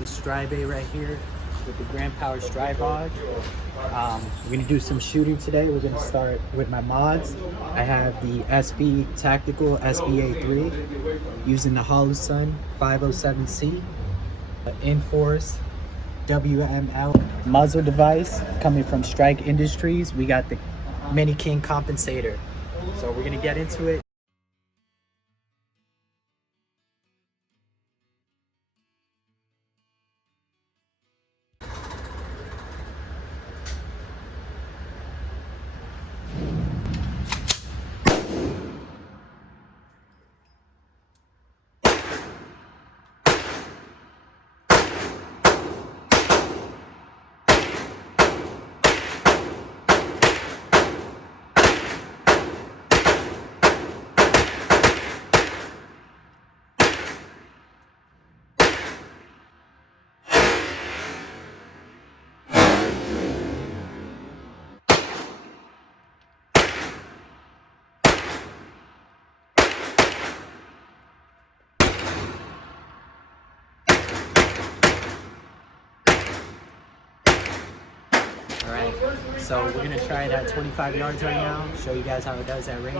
piece of Stribae right here with the Grandpower Stribog. We're gonna do some shooting today. We're gonna start with my mods. I have the SB Tactical Sba3 using the Holosun 507C, Inforce Wml muzzle device coming from Strike Industries. We got the Mini King compensator. So we're gonna get into it. Alright, so we're gonna try it at 25 yards right now, show you guys how it does at range.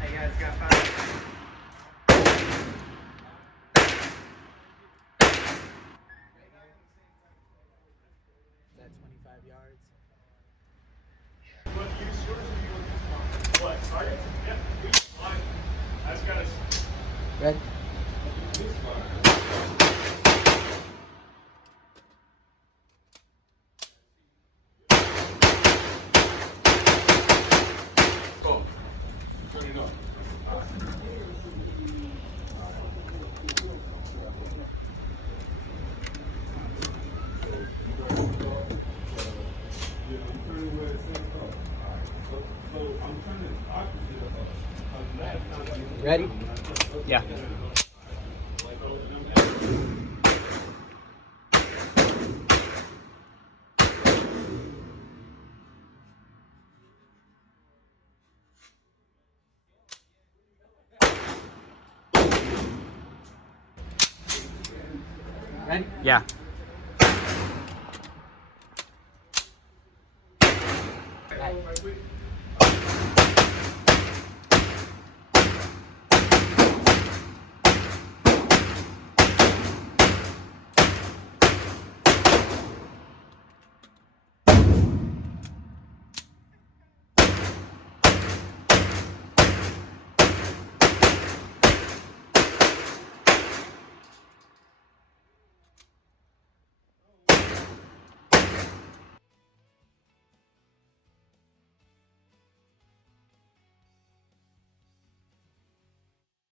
Hey guys, got 5. Is that 25 yards? Red. Go. Turn it up. Ready? Yeah. Ready? Yeah.